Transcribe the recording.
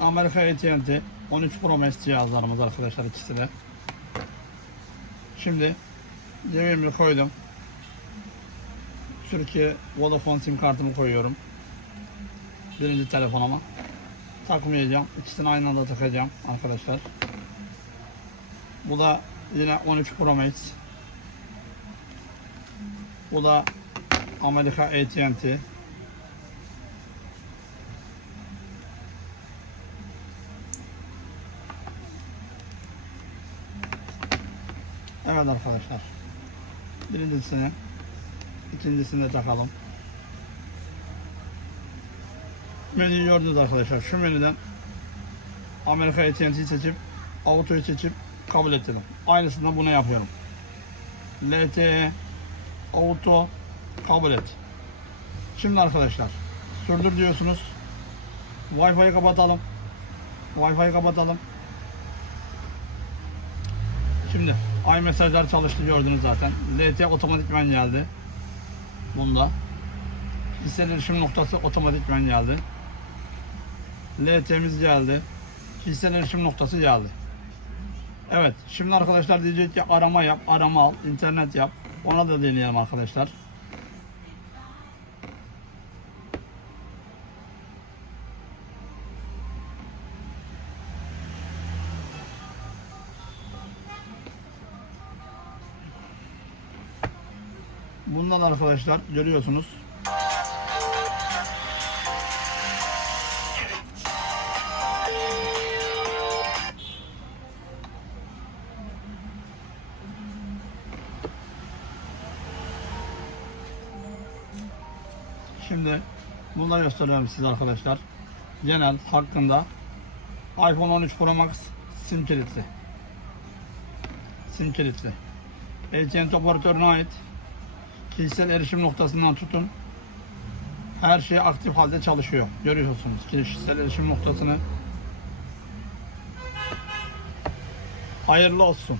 Amerika AT&T 13 Pro Max cihazlarımız arkadaşlar ikisi de. Şimdi cebime koydum. Türkiye Vodafone sim kartımı koyuyorum. Birinci telefonuma. Takmayacağım. İkisini aynı anda takacağım arkadaşlar. Bu da yine 13 Pro Max. Bu da Amerika AT&T. Evet arkadaşlar. Birincisini, ikincisini takalım. Menüyü gördünüz arkadaşlar. Şu menüden Amerika AT&T'yi seçip Auto'yu seçip kabul ettim. Aynısından bunu yapıyorum. LTE Auto kabul et. Şimdi arkadaşlar sürdür diyorsunuz. Wi-Fi'yi kapatalım. Wi-Fi'yi kapatalım. Şimdi iMesajlar çalıştı gördünüz zaten. LTE otomatikman geldi. Bunda. Kişisel erişim noktası otomatikman geldi. LTE'miz geldi. Kişisel erişim noktası geldi. Evet. Şimdi arkadaşlar diyecek ki arama yap, arama al, internet yap. Ona da deneyelim arkadaşlar. Bundan arkadaşlar görüyorsunuz. Şimdi bunları gösteriyorum size arkadaşlar. Genel hakkında iPhone 13 Pro Max sim kilitli. Sim kilitli. AT&T operatörüne ait kişisel erişim noktasından tutun her şey aktif halde çalışıyor. Görüyorsunuz kişisel erişim noktasını. Hayırlı olsun.